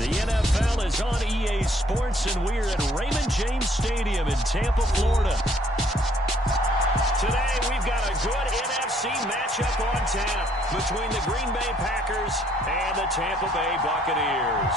The NFL is on EA Sports, and we're at Raymond James Stadium in Tampa, Florida. Today, we've got a good NFC matchup on tap between the Green Bay Packers and the Tampa Bay Buccaneers.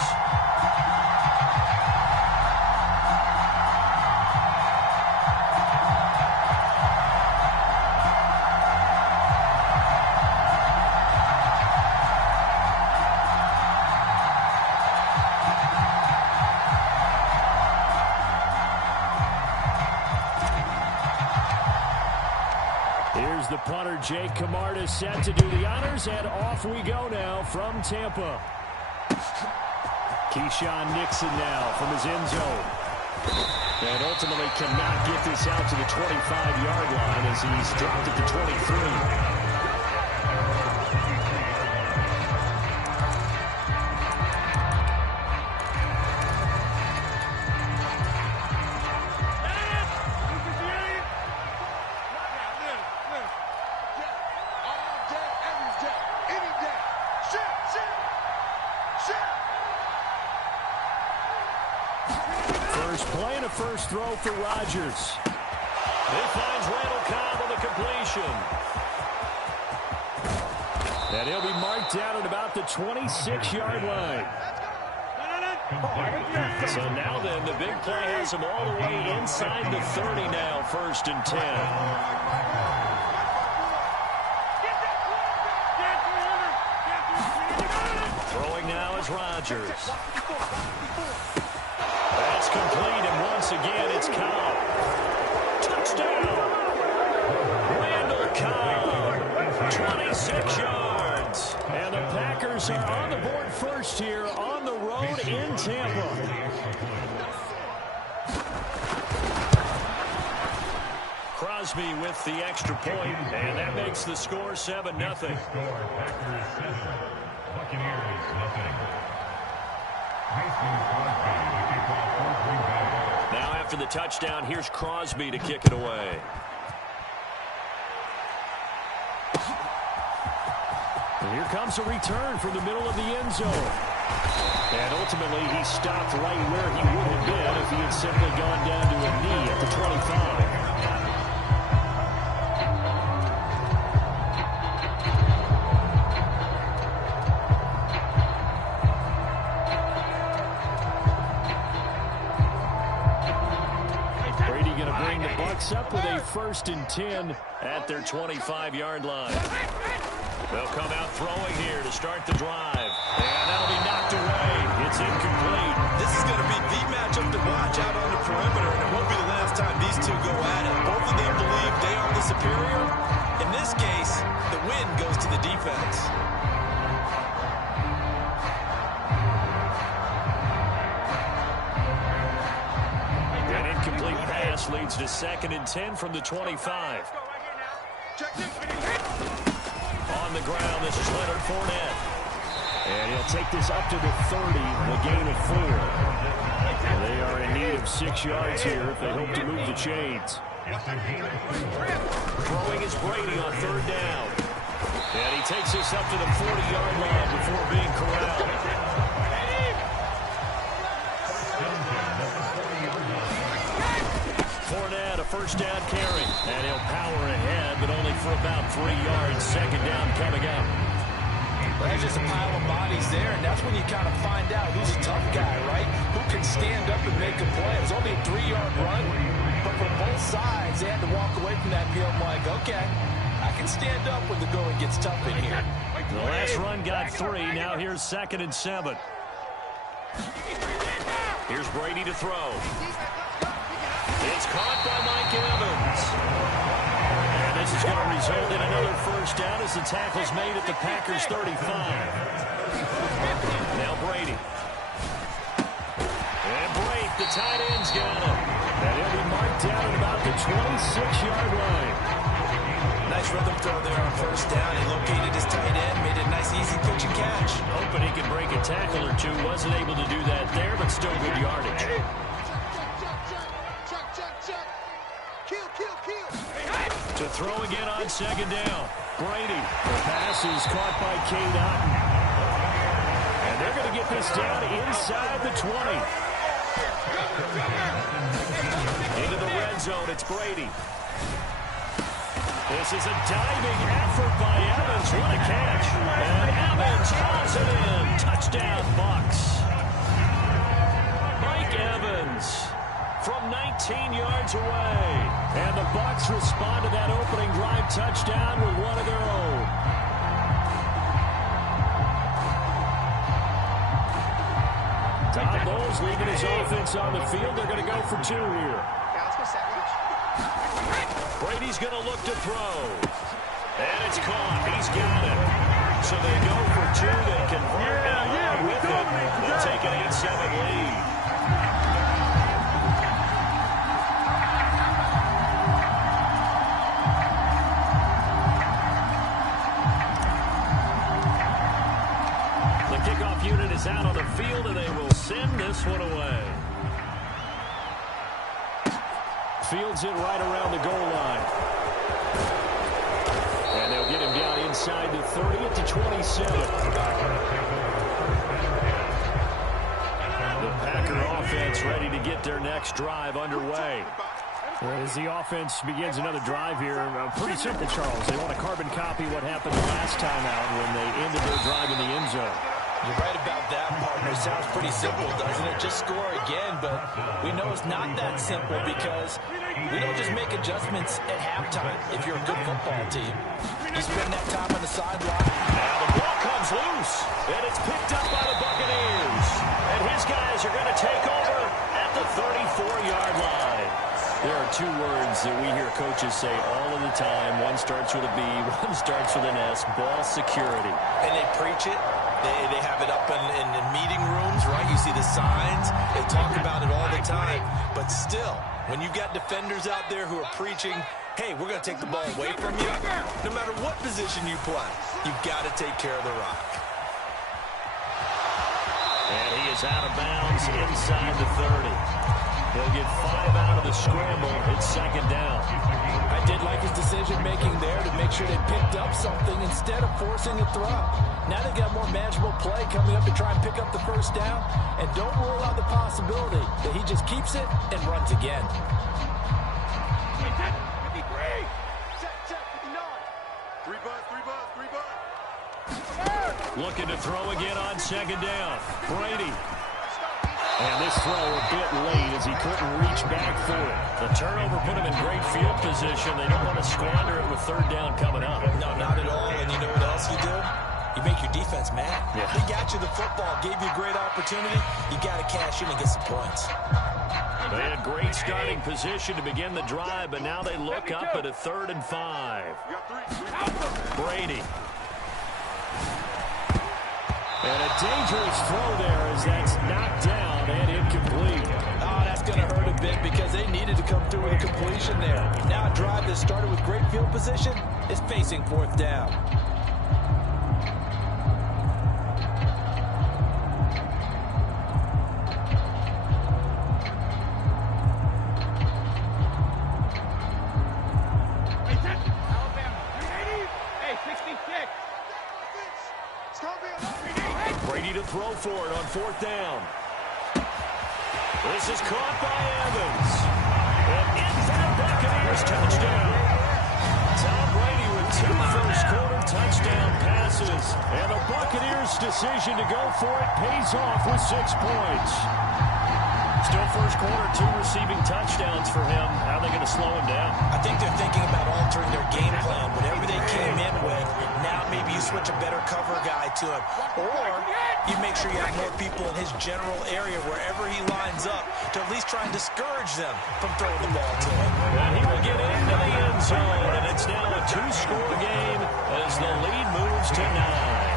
Here's the punter, Jake Camarda, set to do the honors, and off we go now from Tampa. Keyshawn Nixon now from his end zone. And ultimately cannot get this out to the 25-yard line as he's dropped at the 23. Playing a first throw for Rodgers. He finds Randall Cobb on the completion. And he'll be marked down at about the 26-yard line. So now then, the big play has him all the way inside the 30 now, 1st and 10. Throwing now is Rodgers. That's complete, and once again, it's Cobb. Touchdown! Randall Cobb, 26 yards. And the Packers are on the board first here on the road in Tampa. Crosby with the extra point, and that makes the score 7-0. Buccaneers, nothing. Now after the touchdown, here's Crosby to kick it away. And here comes a return from the middle of the end zone. And ultimately, he stopped right where he would have been if he had simply gone down to a knee at the 25. Up with a 1st and 10 at their 25-yard line. They'll come out throwing here to start the drive. And that'll be knocked away. It's incomplete. This is going to be the matchup to watch out on the perimeter, and it won't be the last time these two go at it. Both of them believe they are the superior. In this case, the win goes to the defense. Complete pass leads to 2nd and 10 from the 25. On the ground, this is Leonard Fournette. And he'll take this up to the 30, a gain of 4. They are in need of 6 yards here if they hope to move the chains. Throwing is Brady on 3rd down. And he takes this up to the 40-yard line before being corralled. Fournette, a 1st down carry, and he'll power ahead, but only for about 3 yards. 2nd down coming up. Well, there's just a pile of bodies there, and that's when you kind of find out who's a tough guy, right? Who can stand up and make a play. It was only a 3-yard run, but for both sides, they had to walk away from that field like, okay, I can stand up when the going gets tough in here. The last run got 3. Now here's 2nd and 7. Here's Brady to throw. It's caught by Mike Evans. And this is going to result in another 1st down as the tackle's made at the Packers' 35. Now Brady. And Brady, the tight end's got him. And he'll be marked down at about the 26-yard line. Nice rhythm throw there on 1st down. He located his tight end, made a nice easy pitch and catch. Hoping he could break a tackle or two. Wasn't able to do that there, but still good yardage. To throw again on 2nd down. Brady. The pass is caught by Cade Otton. And they're they're going to get this down inside the 20. Into the red zone, it's Brady. This is a diving effort by Evans. What a catch. And Evans draws it in. Touchdown, Bucs. Mike Evans from 19 yards away. And the Bucs respond to that opening drive touchdown with one of their own. Todd Bowles leading his offense on the field. They're going to go for two here. Brady's going to look to throw. And it's caught. He's got it. So they go for two. They convert along with it. They'll take an 8-7 lead. The kickoff unit is out on the field, and they will send this one away. Fields it right around the goal line. And they'll get him down inside the 30 at the 27. The Packer offense ready to get their next drive underway. As the offense begins another drive here, pretty simple, Charles. They want to carbon copy what happened last time out when they ended their drive in the end zone. You're right about that, partner. Sounds pretty simple, doesn't it? Just score again, but we know it's not that simple because we don't just make adjustments at halftime if you're a good football team. You spend that time on the sideline. Now the ball comes loose, and it's picked up by the Buccaneers. And his guys are going to take over at the 34-yard line. There are two words that we hear coaches say all of the time. One starts with a B, one starts with an S, ball security. And they preach it. They have it up in meeting rooms, right? You see the signs. They talk about it all the time. But still, when you've got defenders out there who are preaching, hey, we're going to take the ball away from you, no matter what position you play, you've got to take care of the rock. And he is out of bounds inside the 30. He'll get 5 out of the scramble. It's second down. I did like his decision-making there to make sure they picked up something instead of forcing a throw. Now they've got more manageable play coming up to try and pick up the first down. And don't rule out the possibility that he just keeps it and runs again. Looking to throw again on second down. Brady. And this throw a bit late as he couldn't reach back for it. The turnover put him in great field position. They don't want to squander it with third down coming up. No, not at all. And you know what else you do? You make your defense mad. Yeah. They got you the football, gave you a great opportunity. You got to cash in and get some points. They had great starting position to begin the drive, but now they look up at a 3rd and 5. Brady. And a dangerous throw there as that's knocked down and incomplete. Oh, that's going to hurt a bit because they needed to come through with a completion there. Now a drive that started with great field position is facing 4th down. Brady to throw for it on 4th down. This is caught by Evans. And in for the Buccaneers touchdown. Tom Brady with 2 first-quarter touchdown passes. And the Buccaneers' decision to go for it pays off with 6 points. Still first quarter, 2 receiving touchdowns for him. How are they going to slow him down? I think they're thinking about altering their game plan. Whatever they came in with, now maybe you switch a better cover guy to him. Or you make sure you have more people in his general area wherever he lines up to at least try and discourage them from throwing the ball to him. And he will get into the end zone, and it's now a 2-score game as the lead moves to 9.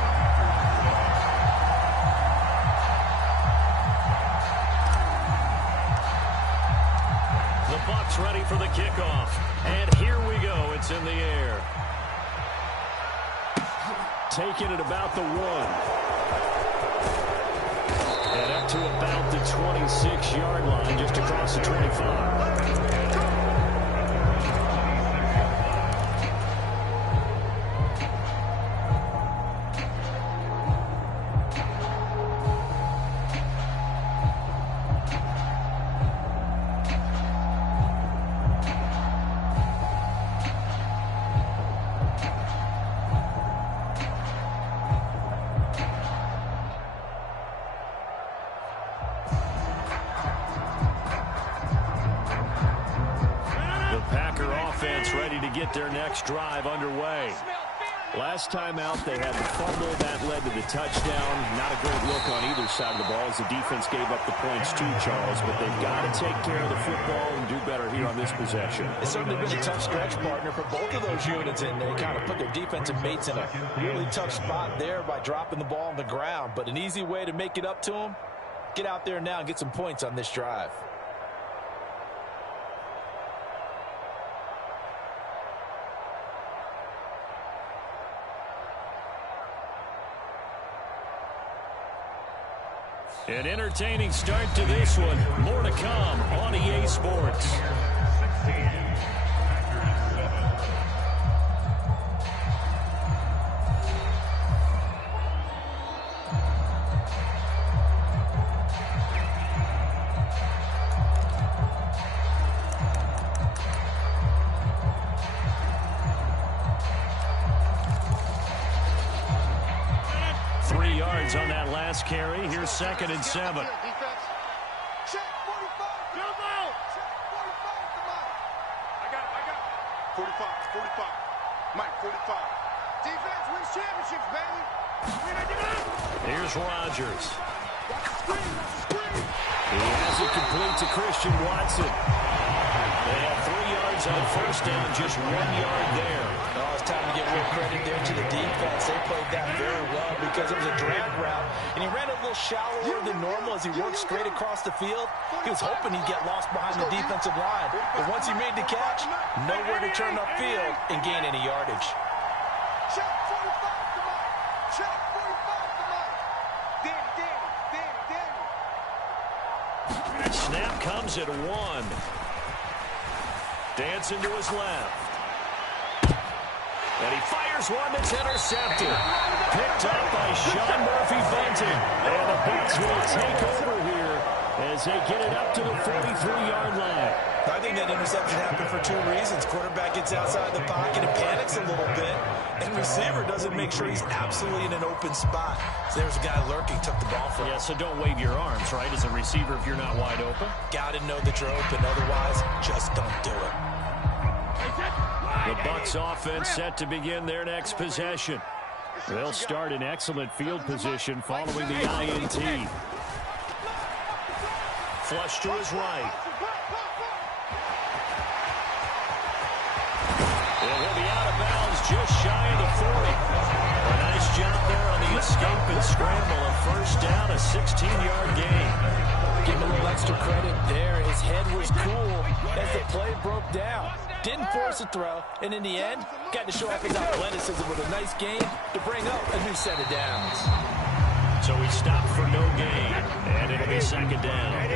Bucs ready for the kickoff. And here we go. It's in the air. Taking it about the 1. And up to about the 26-yard line, just across the 25. ready to get their next drive underway. Last time out, they had the fumble. That led to the touchdown. Not a great look on either side of the ball as the defense gave up the points too, Charles. But they've got to take care of the football and do better here on this possession. It's certainly been a tough stretch, partner, for both of those units, and they kind of put their defensive mates in a really tough spot there by dropping the ball on the ground. But an easy way to make it up to them, get out there now and get some points on this drive. An entertaining start to this one. More to come on EA Sports. On that last carry. Here's 2nd and 7. Check 45. Jump out. Check 45 to Mike. I got it. 45. Mike, 45. Defense wins championships, baby. Here's Rodgers. He has it complete to Christian Watson. They have 3 yards on 1st down, just 1 yard there. Oh, it's time to give real credit there to the defense. They played that very well because it was a drag route, and he ran a little shallower than normal as he worked straight across the field. He was hoping he'd get lost behind the defensive line, but once he made the catch, nowhere to turn upfield and gain any yardage. Check 45 to Mike. Check 45 to Mike. Danny. Snap comes at 1. Dancing to his left. And he fires one that's intercepted. Picked up by Sean Murphy-Bunting. And the Bucs will take over here as they get it up to the 43-yard line. I think that interception happened for 2 reasons. Quarterback gets outside the pocket and panics a little bit. And receiver doesn't make sure he's absolutely in an open spot. So there's a guy lurking, took the ball from him. Yeah, so don't wave your arms, right, as a receiver if you're not wide open. Got to know that you're open. Otherwise, just don't do it. The Bucs offense set to begin their next possession. They'll start in excellent field position following the INT. Flush to his right. It will be out of bounds just shy of the 40. A nice job there on the escape and scramble. A 1st down, a 16-yard gain. Give him a little extra credit there. His head was cool as the play broke down. Didn't force a throw, and in the end, got to show off his athleticism with a nice gain to bring up a new set of downs. So he stopped for no gain, and it'll be 2nd down.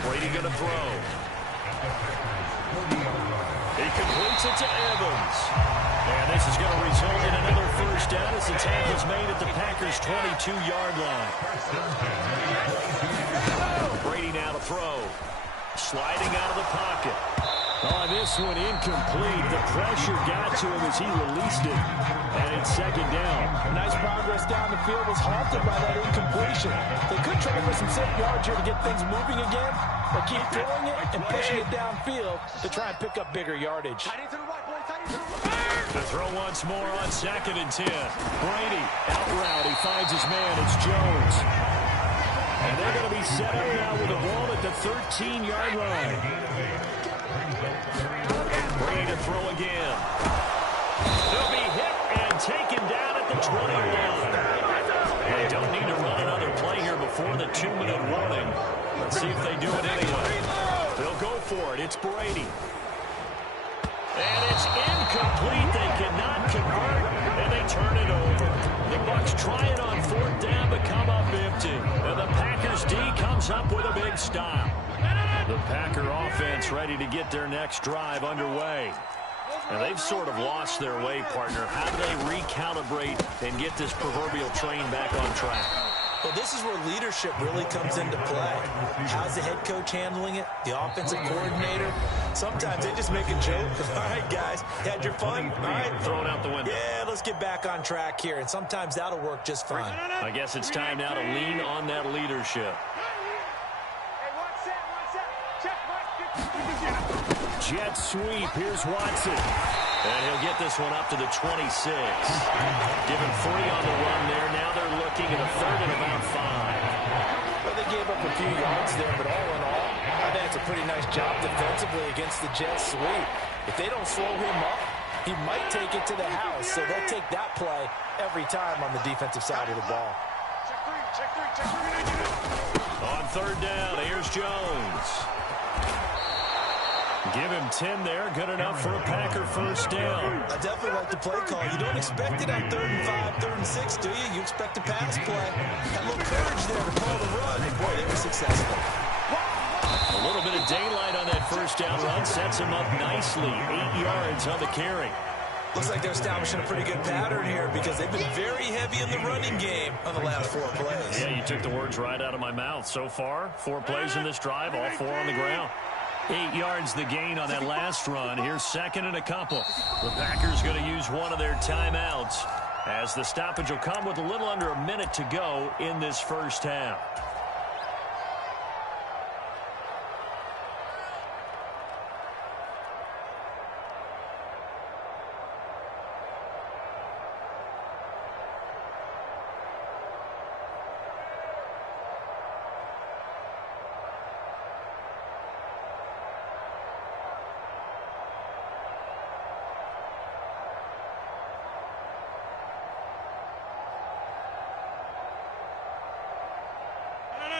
Brady going to throw. He completes it to Evans. And this is going to result in another 1st down as the tackle's made at the Packers' 22-yard line. Brady now to throw. Sliding out of the pocket. On this one, incomplete. The pressure got to him as he released it. And it's 2nd down. Nice progress down the field was halted by that incompletion. They could try for some safe yards here to get things moving again, but keep throwing it and pushing it downfield to try and pick up bigger yardage. The throw once more on 2nd and 10. Brady out route. He finds his man. It's Jones. And they're going to be set up now with the ball at the 13-yard line. Brady to throw again. He'll be hit and taken down at the 21. They don't need to run another play here before the 2-minute warning. Let's see if they do it anyway. They'll go for it. It's Brady. And it's incomplete. They cannot convert, and they turn it over. The Bucs try it on 4th down, but come up empty. And the Packers D comes up with a big stop. The Packer offense ready to get their next drive underway. And they've sort of lost their way, partner. How do they recalibrate and get this proverbial train back on track? Well, this is where leadership really comes into play. How's the head coach handling it? The offensive coordinator? Sometimes they just make a joke. All right, guys, had your fun? All right. Throw it out the window. Yeah, let's get back on track here. And sometimes that'll work just fine. I guess it's time now to lean on that leadership. Hey, one set. Check, Mike. Jet sweep. Here's Watson. And he'll get this one up to the 26. Given 3 on the run there. Now they're looking at a third and about 5. Well, they gave up a few yards there, but all in all, I think it's a pretty nice job defensively against the Jet sweep. If they don't slow him up, he might take it to the house, so they'll take that play every time on the defensive side of the ball. On third down, here's Jones. Give him 10 there. Good enough for a Packer first down. I definitely like the play call. You don't expect it on 3rd and 5, 3rd and 6, do you? You expect a pass play. Got a little courage there to call the run. And boy, they were successful. A little bit of daylight on that first down run sets him up nicely. 8 yards on the carry. Looks like they're establishing a pretty good pattern here because they've been very heavy in the running game on the last 4 plays. Yeah, you took the words right out of my mouth. So far, 4 plays in this drive, all 4 on the ground. 8 yards the gain on that last run. Here's 2nd and a couple. The Packers going to use one of their timeouts as the stoppage will come with a little under a minute to go in this first half.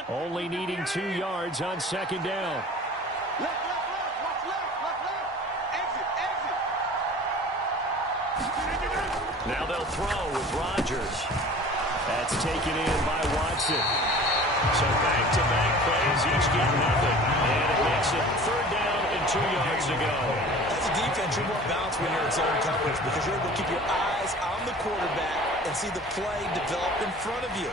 Only needing 2 yards on 2nd down. Left. Exit. Now they'll throw with Rodgers. That's taken in by Watson. So back-to-back plays, each get nothing. And it makes it 3rd down and 2 yards to go. As a defense, you're more balanced when you're in zone coverage because you're able to keep your eyes on the quarterback and see the play develop in front of you.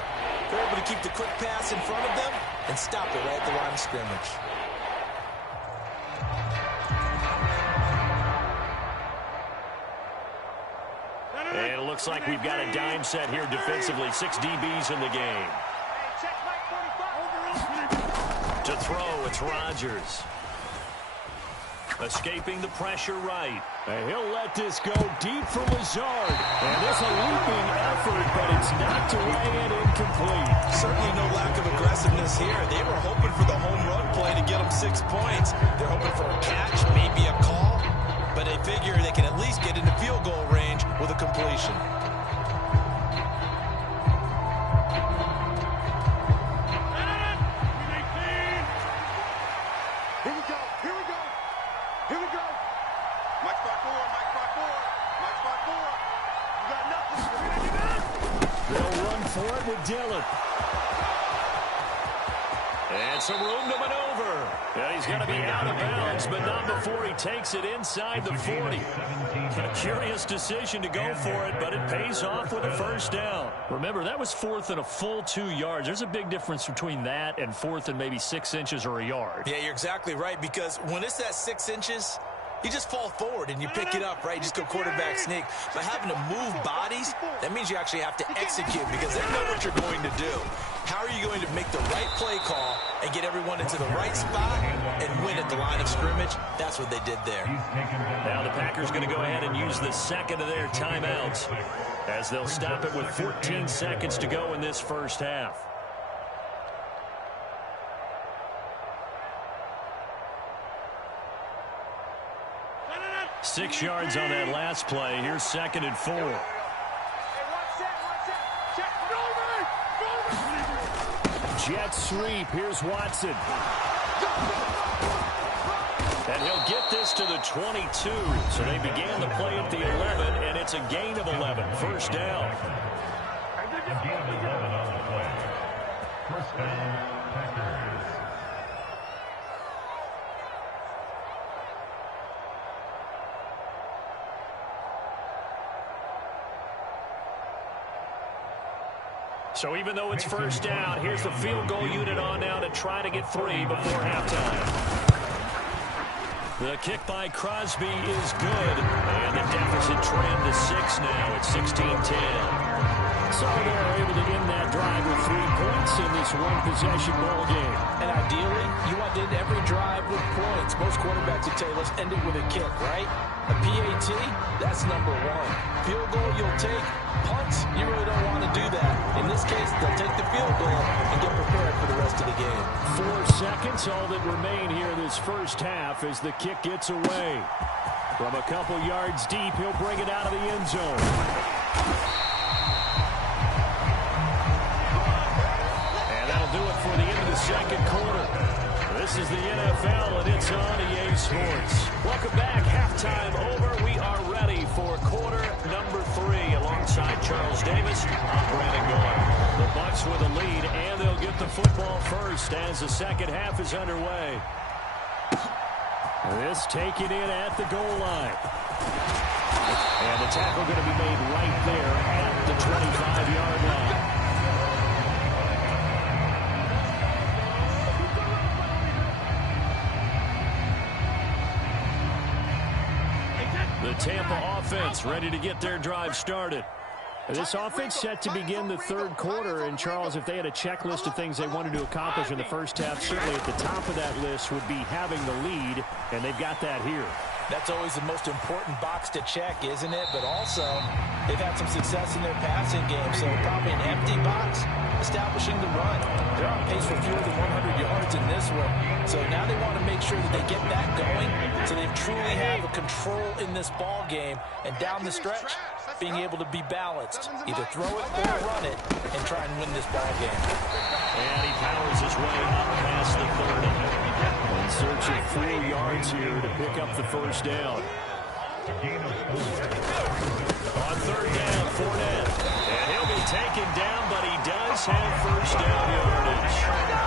They're able to keep the quick pass in front of them and stop it right at the line of scrimmage. And it looks like we've got a dime set here defensively. 6 DBs in the game. To throw, it's Rodgers. Escaping the pressure right. And he'll let this go deep for Lazard. And there's a leaping effort, but it's knocked away and incomplete. Certainly no lack of aggressiveness here. They were hoping for the home run play to get them 6 points. They're hoping for a catch, maybe a call, but they figure they can at least get into field goal range with a completion. Here we go. Mike spot 4. Mike spot 4. You got nothing. They'll run for it with Dillon. And some room to maneuver. And he's going to be out of bounds, but not before he takes it inside the 40. A curious decision to go for it, but it pays off with a first down. Remember, that was 4th and a full 2 yards. There's a big difference between that and 4th and maybe 6 inches or a yard. Yeah, you're exactly right, because when it's that 6 inches, you just fall forward and you pick it up, right? You just go quarterback sneak. But having to move bodies, that means you actually have to execute because they know what you're going to do. How are you going to make the right play call and get everyone into the right spot and win at the line of scrimmage? That's what they did there. Now the Packers going to go ahead and use the 2nd of their timeouts as they'll stop it with 14 seconds to go in this first half. Six yards on that last play. Here's 2nd and 4. Jet sweep. Here's Watson. And he'll get this to the 22. So they began the play at the 11, and it's a gain of 11. First down. First down, Packers. So even though it's first down, here's the field goal unit on now to try to get 3 before halftime. The kick by Crosby is good. And the deficit trimmed to 6 now. It's 16-10. So they're able to end that drive with 3 points in this one-possession ball game. And ideally, you want to end every drive with points. Most quarterbacks would tell you, let's end it with a kick, right? A PAT, that's number 1. Field goal you'll take. Punts, you really don't want to do that. In this case, they'll take the field goal and get prepared for the rest of the game. 4 seconds, all that remain here this first half as the kick gets away. From a couple yards deep, he'll bring it out of the end zone. And that'll do it for the end of the second quarter. This is the NFL, and it's on EA Sports. Welcome back. Halftime over. We are ready for quarter number 3. Alongside Charles Davis, I'm Brandon Gore. The Bucs with a lead, and they'll get the football first as the second half is underway. This taken in at the goal line. And the tackle going to be made right there at the 25-yard line. The Tampa offense ready to get their drive started. This offense set to begin the third quarter. And, Charles, if they had a checklist of things they wanted to accomplish in the first half, certainly at the top of that list would be having the lead, and they've got that here. That's always the most important box to check, isn't it? But also, they've had some success in their passing game, so probably an empty box, establishing the run. They're on pace for fewer than 100 yards in this one. So now they want to make sure that they get that going so they truly have a control in this ball game. And down the stretch, being able to be balanced. Either throw it or run it and try and win this ball game. And he powers his way up past the 30. In search of 4 yards here to pick up the first down. On third down, Fournette. And he'll be taken down, but he does have first down yardage.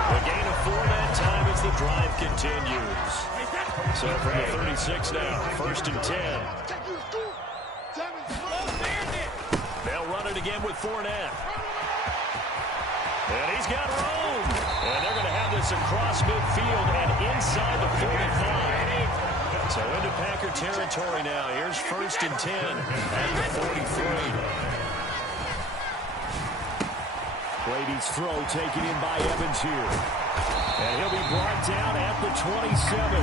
A gain of 4 that time as the drive continues. So from the 36 now, first and 10. They'll run it again with Fournette. And he's got room. And they're going to have this across midfield and inside the 45. So into Packer territory now. Here's first and 10 at the 43. Brady's throw taken in by Evans here. And he'll be brought down at the 27.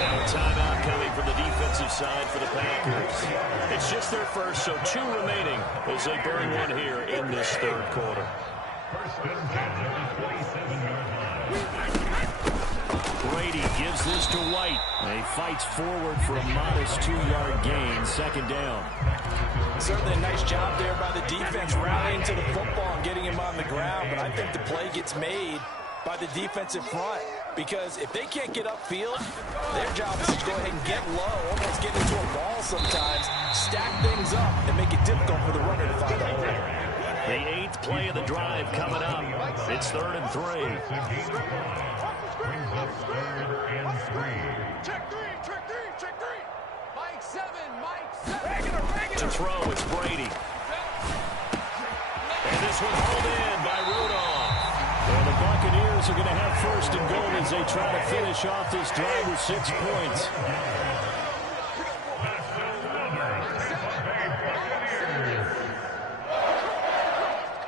And a timeout coming from the defensive side for the Packers. It's just their first, so 2 remaining as they burn one here in this third quarter. Brady gives this to White. And he fights forward for a modest 2-yard gain, second down. Certainly a nice job there by the defense rallying to the football and getting him on the ground, but I think the play gets made by the defensive front because if they can't get upfield, their job is to go ahead and get low, almost get into a ball sometimes, stack things up, and make it difficult for the runner to find a hole. The 8th play of the drive coming up. It's 3rd and 3. Check three. Mike 7. To throw, it's Brady. And this one hauled in by Rudolph. And the Buccaneers are going to have first and goal as they try to finish off this drive with 6 points.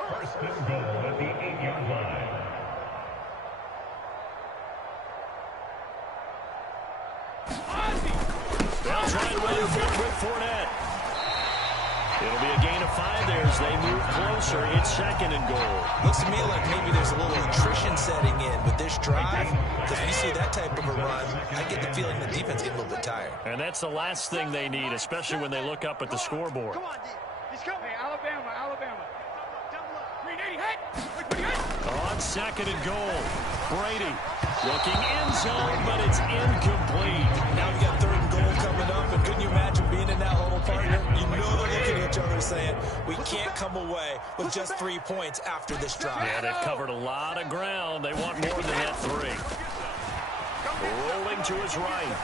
First and goal at the 8-yard line. They'll try and run for it with Fournette. It'll be a gain of 5 there as they move closer. It's 2nd and goal. Looks to me like maybe there's a little attrition setting in with this drive. Because when you see that type of a run, I get the feeling the defense gets a little bit tired. And that's the last thing they need, especially when they look up at the scoreboard. Come on, D. He's coming. Hey, Alabama. Double up. 380. Hey! On 2nd and goal, Brady looking end zone, but it's incomplete. Now we got 3rd and goal coming up, and couldn't you imagine being in that huddle, partner? You know they're looking at each other saying, we can't come away with just 3 points after this drive. Yeah, they've covered a lot of ground. They want more than that 3. Rolling to his right.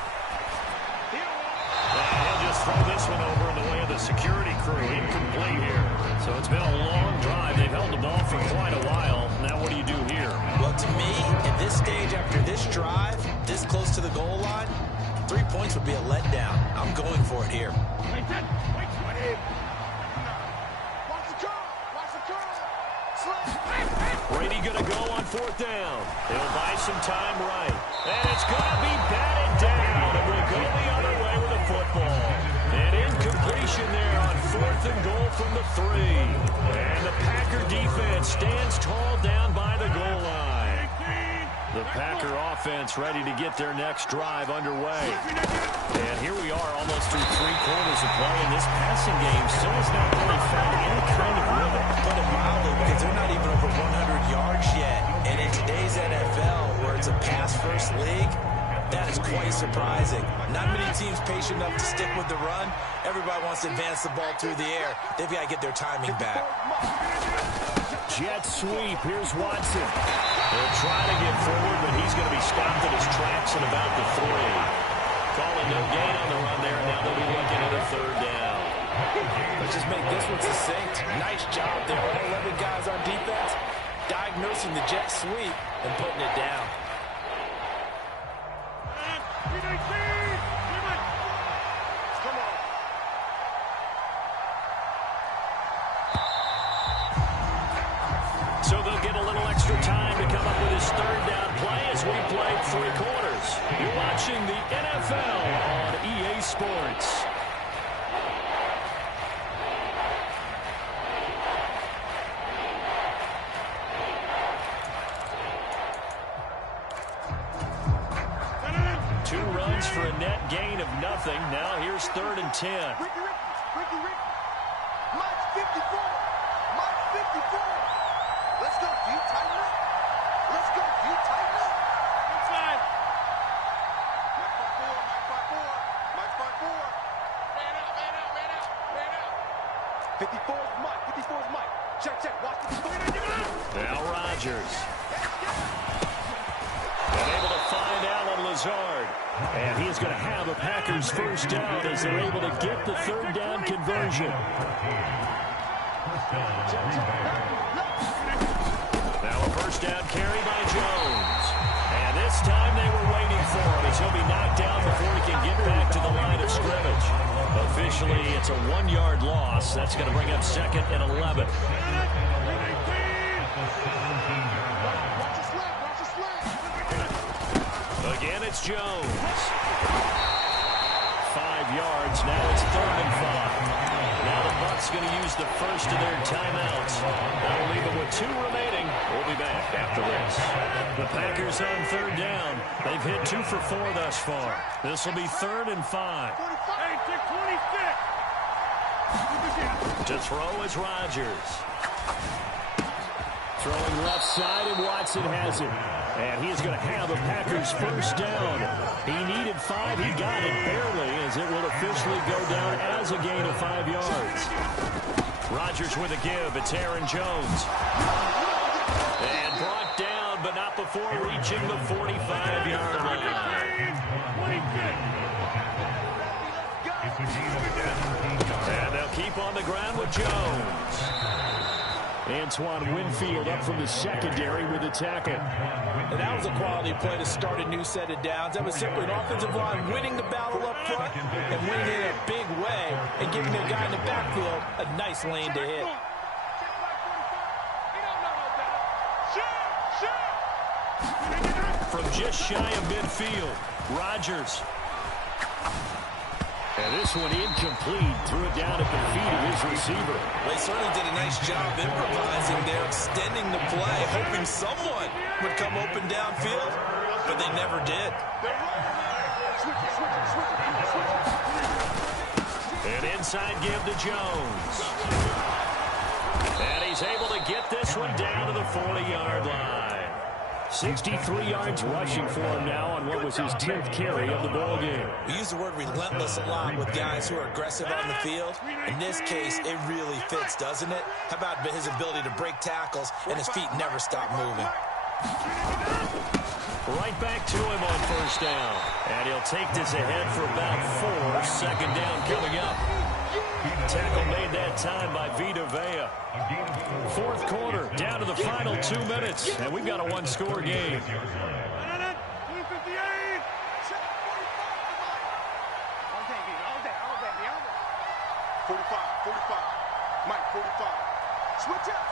And he'll just throw this one over in the way of the security crew. Incomplete here. So it's been a long drive. They've held the ball for quite a while. Now what do you do here? Well, to me, at this stage after this drive, this close to the goal line, 3 points would be a letdown. I'm going for it here. Wait, 20. Watch the Brady going to go on 4th down. He'll buy some time right. And it's going to be batted down. And we'll go the other way with the football. An incompletion there on 4th and goal from the 3. And the Packer defense stands tall down by the goal line. The Packer offense ready to get their next drive underway. And here we are almost through 3 quarters of play, and this passing game still has not really found any kind of rhythm. Put it mildly, because they're not even over 100 yards yet. And in today's NFL, where it's a pass-first league, that is quite surprising. Not many teams patient enough to stick with the run. Everybody wants to advance the ball through the air. They've got to get their timing back. Jet sweep. Here's Watson. He'll try to get forward, but he's going to be stopped in his tracks at about the 3. Calling no gain on the run there, and now they'll be looking at a 3rd down. Let's just make this one succinct. Nice job there. All 11 guys on defense diagnosing the jet sweep and putting it down. So they'll get a little extra time to come up with his 3rd down play as we played 3 quarters. You're watching the NFL on EA Sports. Two runs for a net gain of nothing. Now here's 3rd and 10. Ricky. Mike's 54. Mike's 54. Let's go, you tighten up. Let's go, you tighten up. Inside. Mike 5-4. Man out. 54 is Mike. Check. Watch the Now Rodgers. And able to find Alan Lazard. And he's going to have a Packers 1st down as they're able to get the 3rd down conversion. Now a 1st down carry by Jones. And this time they were waiting for him as he'll be knocked down before he can get back to the line of scrimmage. Officially, it's a 1-yard loss. That's going to bring up 2nd and 11. Again, it's Jones. 5 yards. Now it's 3rd and 5. Now the Bucs going to use the first of their timeouts. That'll leave them with 2 remaining. We'll be back after this. The Packers on 3rd down. They've hit 2 for 4 thus far. This will be 3rd and 5. To throw is Rodgers. Throwing left side, and Watson has it. And he is going to have a Packers 1st down. He needed 5. He got it barely, as it will officially go down as a gain of 5 yards. Rodgers with a give. It's Aaron Jones. And brought down, but not before reaching the 45-yard line. And they'll keep on the ground with Jones. Antoine Winfield up from the secondary with the tackle. And that was a quality play to start a new set of downs. That was simply an offensive line winning the battle up front and winning it in a big way and giving their guy in the backfield a nice lane to hit. From just shy of midfield, Rodgers. And this one incomplete. Threw it down at the feet of his receiver. They certainly did a nice job improvising there, extending the play, hoping someone would come open downfield, but they never did. An inside give to Jones. And he's able to get this one down to the 40-yard line. 63 yards rushing for him now on what was his 10th carry of the ball game. We use the word relentless a lot with guys who are aggressive on the field. In this case, it really fits, doesn't it? How about his ability to break tackles and his feet never stop moving? Right back to him on 1st down. And he'll take this ahead for about 4. 2nd down coming up. Tackle made that time by Vita Vea. 4th quarter, down to the final 2 minutes, and we've got a 1-score game. 45. Mike, 45. Switch up.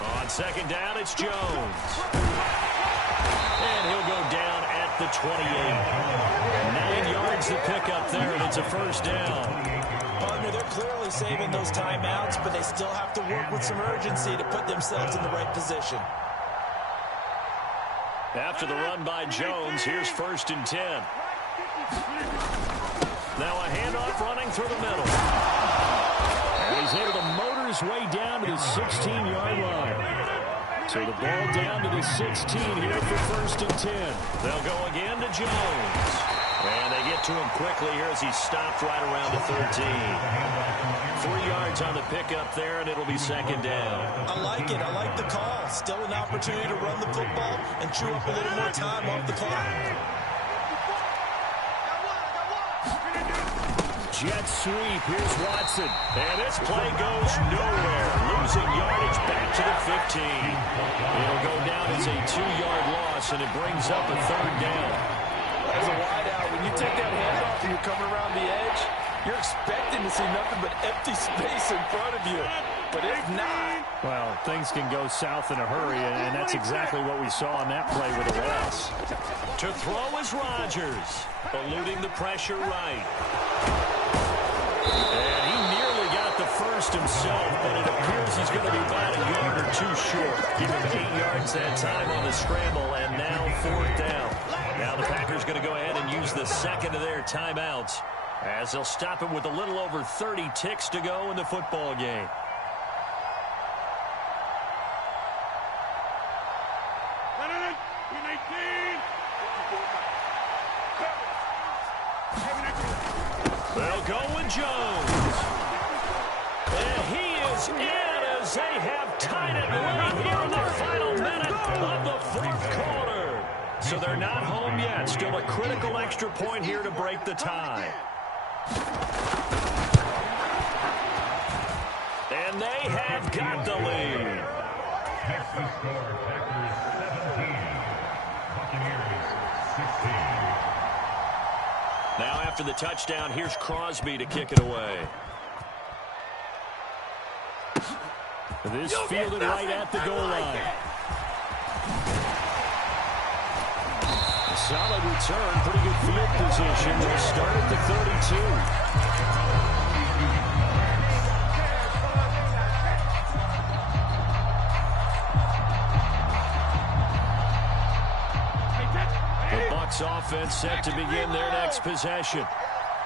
On second down, it's Jones. And he'll go down at the 28. 9 yards to pick up there, and it's a first down. Partner, they're clearly saving those timeouts, but they still have to work with some urgency to put themselves in the right position. After the run by Jones, here's 1st and 10. Now a handoff running through the middle. And he's able to motor his way down to the 16-yard line. So the ball down to the 16 here for 1st and 10. They'll go again to Jones. And they get to him quickly here as he stopped right around the 13. 3 yards on the pickup there, and it'll be 2nd down. I like it. I like the call. Still an opportunity to run the football and chew up a little more time off the clock. Jet sweep. Here's Watson. And this play goes nowhere. Losing yardage back to the 15. It'll go down as a 2-yard loss, and it brings up a 3rd down. As a wideout, when you take that handoff and you're coming around the edge, you're expecting to see nothing but empty space in front of you. But if not... Well, things can go south in a hurry, and that's exactly what we saw on that play with a loss. To throw is Rodgers, eluding the pressure right. And he nearly got the first himself, but it appears he's going to be about a yard or 2 short. Give him 8 yards that time on the scramble, and now 4th down. Now the Packers going to go ahead and use the second of their timeouts, as they'll stop him with a little over 30 ticks to go in the football game. They'll go with Jones. And he is in as they have tied it right here in the final minute of the 4th quarter. So they're not home yet. Still a critical extra point here to break the tie. And they have got the lead. Texas score, Packers 17, Buccaneers 16. Now after the touchdown, here's Crosby to kick it away. This fielded right at the goal line. Solid return, pretty good field position. They'll start at the 32. The Bucs offense set to begin their next possession.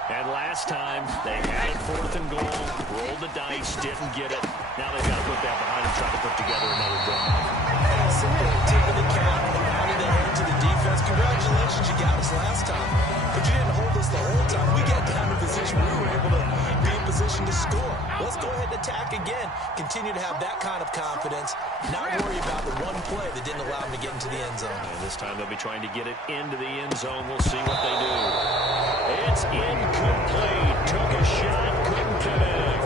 And last time, they had it 4th and goal, rolled the dice, didn't get it. Now they've got to put that behind them, try to put together another drive. Simple tip of the cap, pounded ahead to the defense. Congratulations, you got us last time. But you didn't hold us the whole time. We got down to a position where we were able to be in position to score. Let's go ahead and attack again. Continue to have that kind of confidence. Not worry about the one play that didn't allow them to get into the end zone. And this time they'll be trying to get it into the end zone. We'll see what they do. It's incomplete. Took a shot, couldn't connect.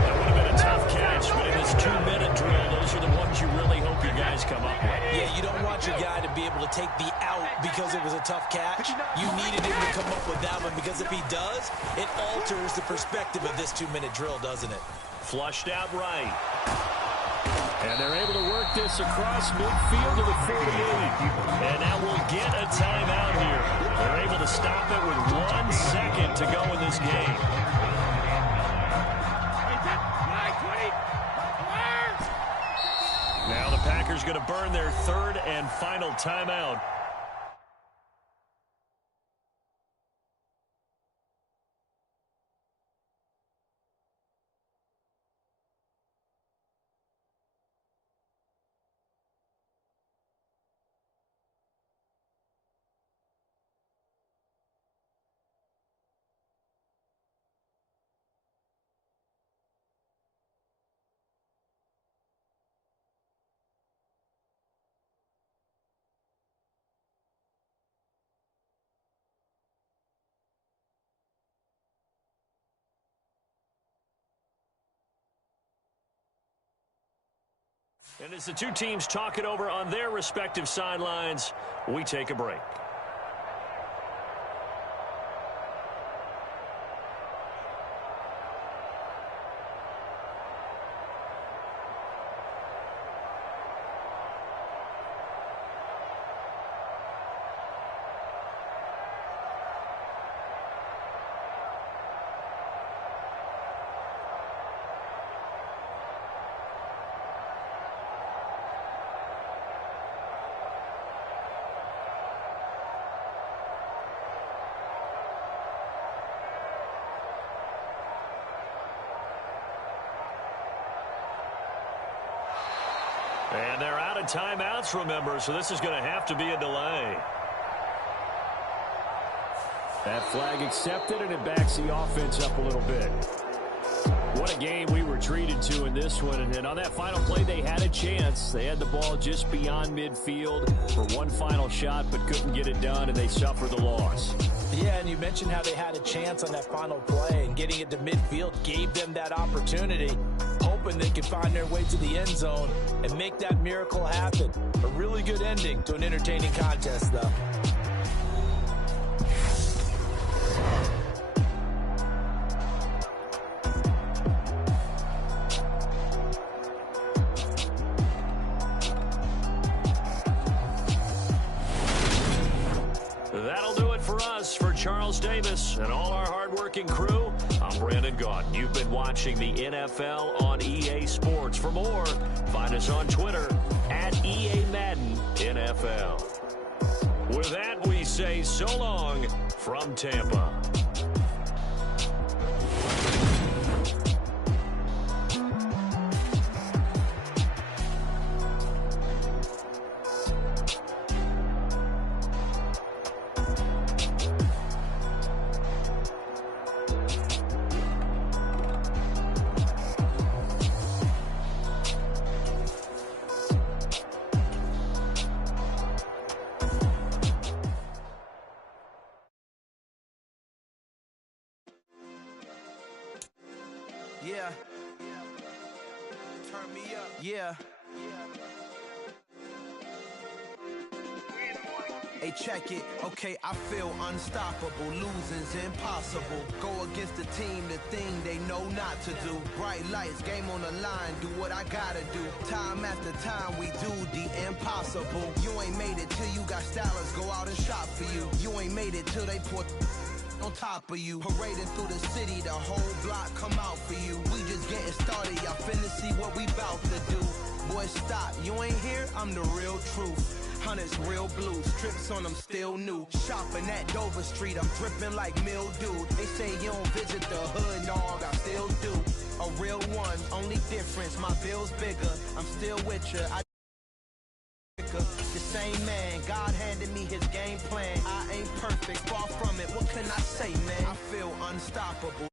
That would have been a tough catch, but in this 2-minute drill, those are the ones you really hope your guys come up with. Yeah, you don't want your guy to be able to take the out because it was a tough catch. You needed him to come up with that one, because if he does, it alters the perspective of this 2-minute drill, doesn't it? Flushed out right. And they're able to work this across midfield to the 48. And now we'll get a timeout here. They're able to stop it with 1 second to go in this game. Now the Packers going to burn their 3rd and final timeout. And as the two teams talk it over on their respective sidelines, we take a break. And they're out of timeouts, remember, so this is going to have to be a delay. That flag accepted, and it backs the offense up a little bit. What a game we were treated to in this one. And on that final play, they had a chance. They had the ball just beyond midfield for one final shot, but couldn't get it done, and they suffered the loss. Yeah, and you mentioned how they had a chance on that final play, and getting it to midfield gave them that opportunity, hoping they could find their way to the end zone and make that miracle happen. A really good ending to an entertaining contest, though. That'll do it for us. For Charles Davis and all our hardworking crew, I'm Brandon Gaudin. You've been watching the NFL on EA Sports. For more, find us on Twitter at EA Madden NFL. With that, we say so long from Tampa. Yeah. Turn me up. Yeah. Hey, check it. Okay, I feel unstoppable. Losing's impossible. Go against the team, the thing they know not to do. Bright lights, game on the line. Do what I gotta do. Time after time, we do the impossible. You ain't made it till you got stylers go out and shop for you. You ain't made it till they put on top of you. Parading through the city, the whole block come out for you. We just getting started, y'all finna see what we bout to do. Boy, stop, you ain't here, I'm the real truth. Hunters real blue, strips on them still new. Shopping at Dover Street, I'm dripping like mildew. They say you don't visit the hood, dog, I still do. A real one, only difference, my bill's bigger. I'm still with you. The same man, God handed me his game plan. I ain't perfect, far from it. What can I say, man? I feel unstoppable.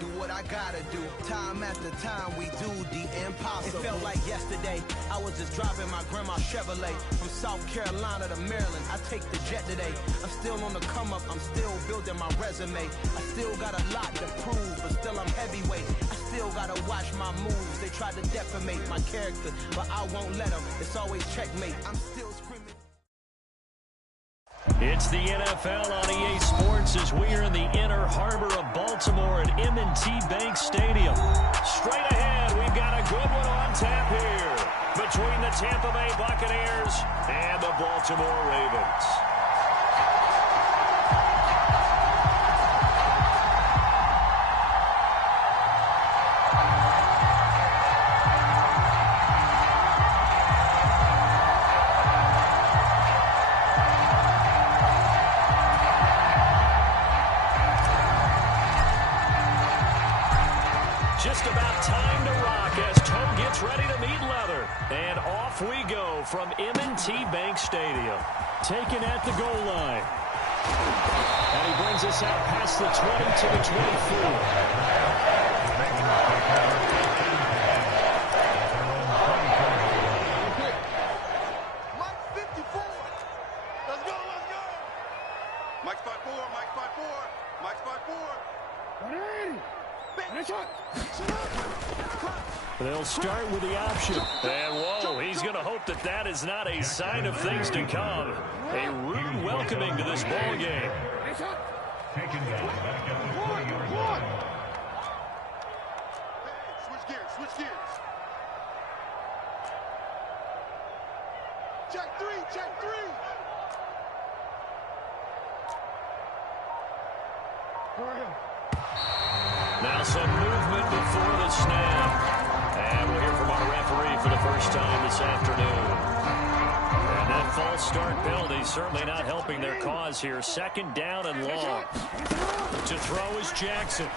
Do what I gotta do. Time after time, we do the impossible. It felt like yesterday, I was just driving my grandma's Chevrolet from South Carolina to Maryland. I take the jet today. I'm still on the come up. I'm still building my resume. I still got a lot to prove, but still I'm heavyweight. I still gotta watch my moves. They tried to defamate my character, but I won't let them. It's always checkmate. I'm still screaming. It's the NFL on EA Sports as we are in the inner harbor of Baltimore at M&T Bank Stadium. Straight ahead, we've got a good one on tap here between the Tampa Bay Buccaneers and the Baltimore Ravens. Just about time to rock as Tom gets ready to meet leather. And off we go from M&T Bank Stadium. Taken at the goal line. And he brings us out past the 20 to the 24. Mike 54. Let's go, let's go. Mike spot 4, Mike spot 4, Mike spot 4. They'll start with the option. And, whoa, he's going to hope that that is not a sign of things to come. A rude welcoming to this ball game. Taken down back at the 40-yard line. Switch gears, switch gears. Check 3, check 3. Now some movement before the snap. And we'll hear from our referee for the first time this afternoon. And that false start penalty certainly not helping their cause here. Second down and long. To throw is Jackson.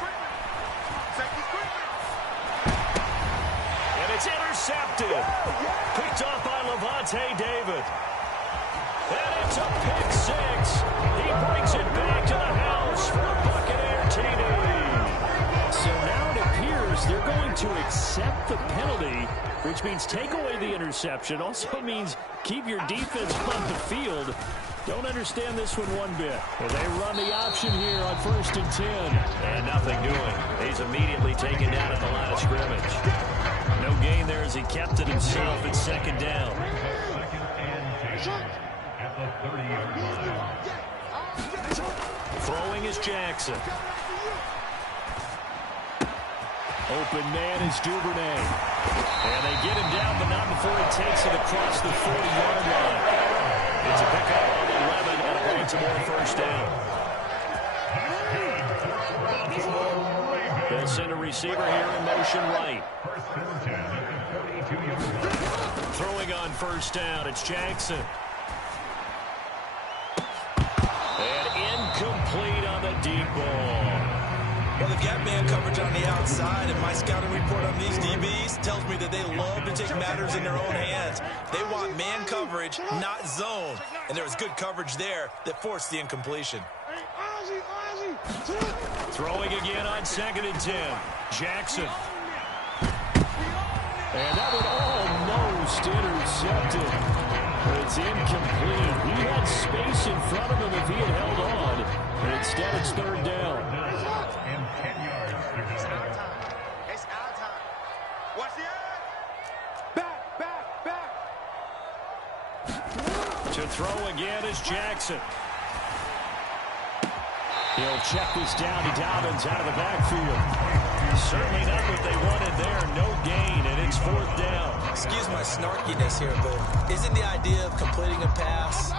And it's intercepted. Picked off by Levante David. And it's a pick six. He brings it back to the house for a Buccaneer TD. So now it appears they're going to accept the penalty, which means take away the interception. Also means keep your defense on the field. Don't understand this one bit. Well, they run the option here on 1st and 10. And nothing doing. He's immediately taken down at the line of scrimmage. No gain there as he kept it himself at 2nd down. At the 30-yard line. Throwing is Jackson. Open man is Duvernay. And they get him down, but not before he takes it across the 40-yard line. It's a pickup of 11 and a Baltimore 1st down. They'll send a receiver here in motion right. Throwing on 1st down, it's Jackson. And incomplete on the deep ball. Well, the gap man coverage on the outside, and my scouting report on these DBs tells me that they love to take matters in their own hands. They want man coverage, not zone. And there was good coverage there that forced the incompletion. Throwing again on 2nd and 10. Jackson. And that one almost intercepted. It's incomplete. He had space in front of him if he had held on. But instead it's 3rd down. And 10 yards to go. It's our time. Watch the edge. Back. To throw again is Jackson. He'll check this down to Dobbins out of the backfield. Certainly not what they wanted there. No gain, and it's 4th down. Excuse my snarkiness here, but isn't the idea of completing a pass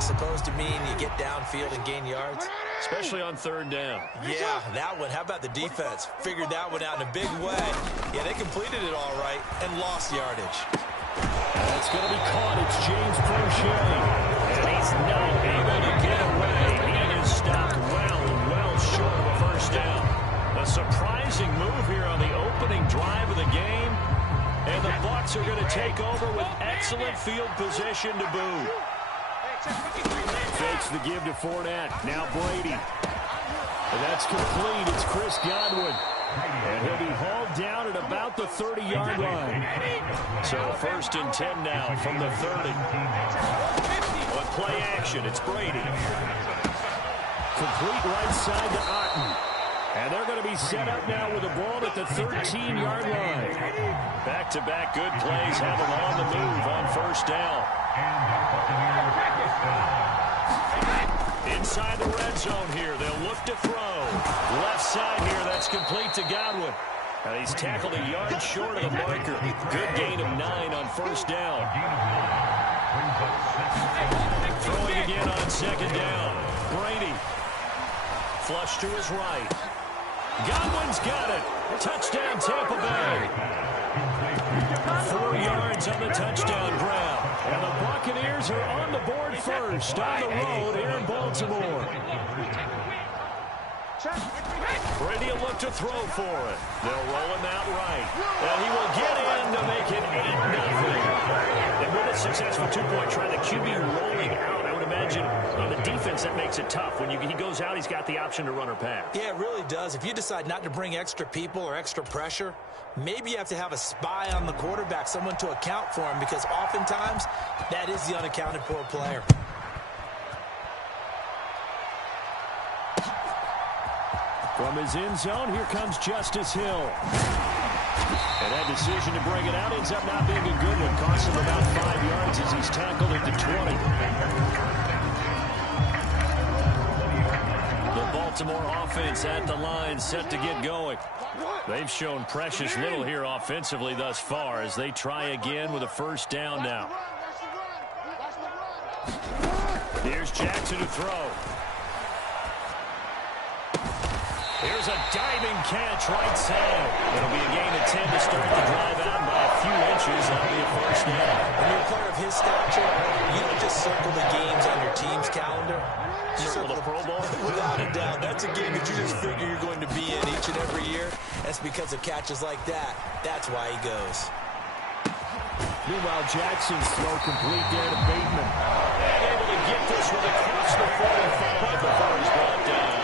supposed to mean you get downfield and gain yards? Especially on 3rd down. Yeah, that one. How about the defense? Figured that one out in a big way. Yeah, they completed it all right and lost yardage. That's going to be caught. It's James Prochet. And he's not able to get away. He is stopped well short of a 1st down. A surprising move here on the opening drive of the game. And the Bucs are going to take over with excellent field position to boot. Fakes the give to Fournette. Now Brady. And that's complete. It's Chris Godwin. And he'll be hauled down at about the 30-yard line. So 1st and 10 now from the 30. On play action, it's Brady. Complete right side to Otten. And they're going to be set up now with the ball at the 13-yard line. Back-to-back good plays have them on the move on 1st down. Inside the red zone here, they'll look to throw. Left side here, that's complete to Godwin. And he's tackled a yard short of the marker. Good gain of 9 on 1st down. Throwing again on 2nd down. Brady. Flush to his right. Godwin's got it. Touchdown, Tampa Bay. 4 yards on the touchdown grab. And the Buccaneers are on the board first on the road here in Baltimore. Brady will look to throw for it. They'll roll him out right. And he will get in to make it 8-0. And with a successful 2-point try, the QB rolling out, I would imagine on the defense that makes it tough. When he goes out, he's got the option to run or pass. Yeah, it really does. If you decide not to bring extra people or extra pressure, maybe you have to have a spy on the quarterback, someone to account for him, because oftentimes that is the unaccounted for player. From his end zone, here comes Justice Hill. And that decision to bring it out ends up not being a good one. Costs him about 5 yards as he's tackled at the 20. The Baltimore offense at the line, set to get going. They've shown precious little here offensively thus far as they try again with a 1st down now. Here's Jackson to throw. Here's a diving catch right side. It'll be a gain of 10 to start the drive out by few inches, that'll be a first down. When you're a player of his stature, you don't just circle the games on your team's calendar. You circle the Pro Bowl. Without a doubt. That's a game that you just figure you're going to be in each and every year. That's because of catches like that. That's why he goes. Meanwhile, Jackson's throw complete there to Bateman. And able to get this one across the 45 before he's brought down.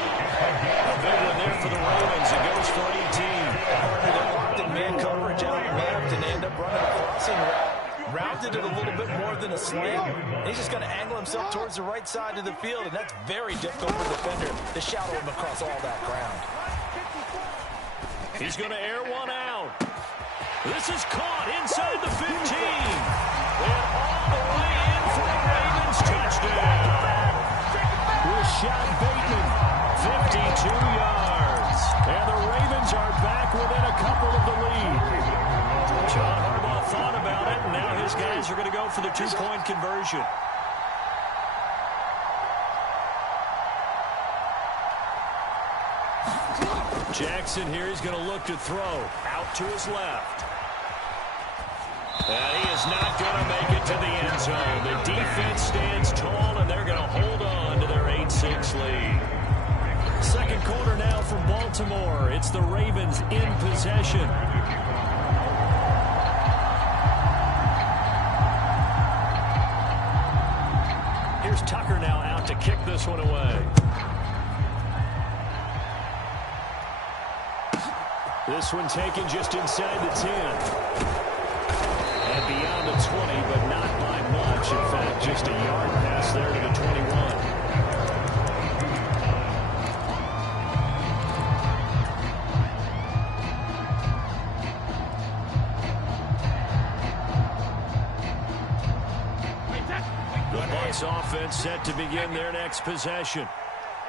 A big one there for the Ravens. It goes for 18. They're locked in man coverage out left and end up running a crossing route. Rounded it a little bit more than a slant. He's just going to angle himself towards the right side of the field, and that's very difficult for the defender to shadow him across all that ground. He's going to air one out. This is caught inside the 15. And all the way in for a Ravens touchdown. Rashad Bateman, 52 yards. And the Ravens are back within a couple of the lead. John Harbaugh thought about it, and now his guys are going to go for the two-point conversion. Jackson here, he's going to look to throw out to his left. And he is not going to make it to the end zone. The defense stands tall, and they're going to hold on to their 8-6 lead. Second quarter now from Baltimore. It's the Ravens in possession. Here's Tucker now out to kick this one away. This one taken just inside the 10. And beyond the 20, but not by much. In fact, just a yard pass there to the 21. The Bucs offense set to begin their next possession.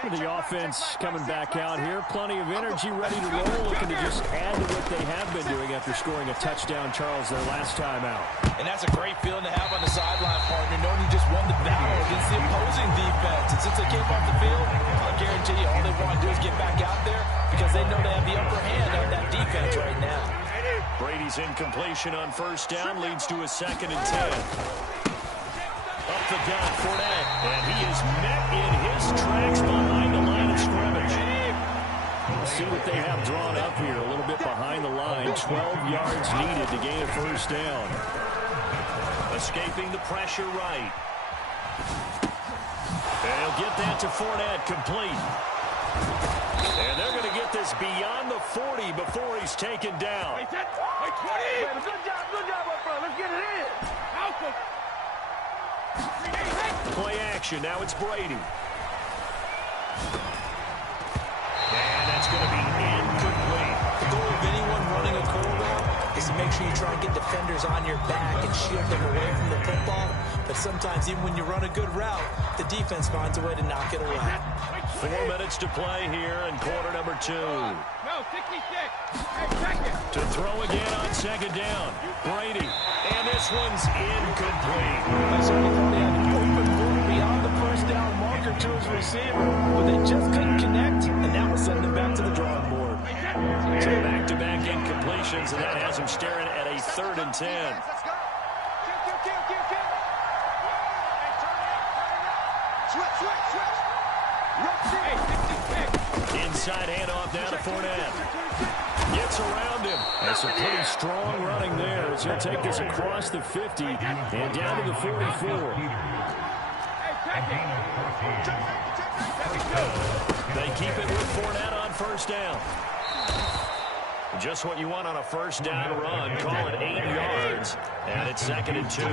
The offense coming back out here. Plenty of energy, ready to roll, looking to just add to what they have been doing after scoring a touchdown, Charles, their last time out. And that's a great feeling to have on the sideline, partner, knowing you just won the battle against the opposing defense. And since they came off the field, I guarantee you all they want to do is get back out there because they know they have the upper hand on that defense right now. Brady's incompletion on first down leads to a 2nd and 10. Up the gut, Fournette, and he is met in his tracks behind the line of scrimmage. We'll see what they have drawn up here, a little bit behind the line. 12 yards needed to gain a first down. Escaping the pressure right. And he'll get that to Fournette, complete. And they're going to get this beyond the 40 before he's taken down. Good job up front. Let's get it in. Play action. Now it's Brady. And that's going to be incomplete. The goal of anyone running a curl route is to make sure you try and get defenders on your back and shield them away from the football. But sometimes even when you run a good route, the defense finds a way to knock it away. 4 minutes to play here in quarter number 2. No, 66. Hey, check it. To throw again on 2nd down. Brady. And this one's incomplete. I certainly thought he had an open look beyond the first down marker to his receiver, but they just couldn't connect, and that was sending them back to the drawing board. So back-to-back incompletions, and that has him staring at a 3rd and 10. Let's go. Kill. Switch. Hey, 66. Inside handoff down to Fournette. Gets around him. That's a pretty strong running there as he'll take this across the 50 and down to the 44. They keep it with Fournette on first down. Just what you want on a first down run. Call it 8 yards. And it's 2nd and 2.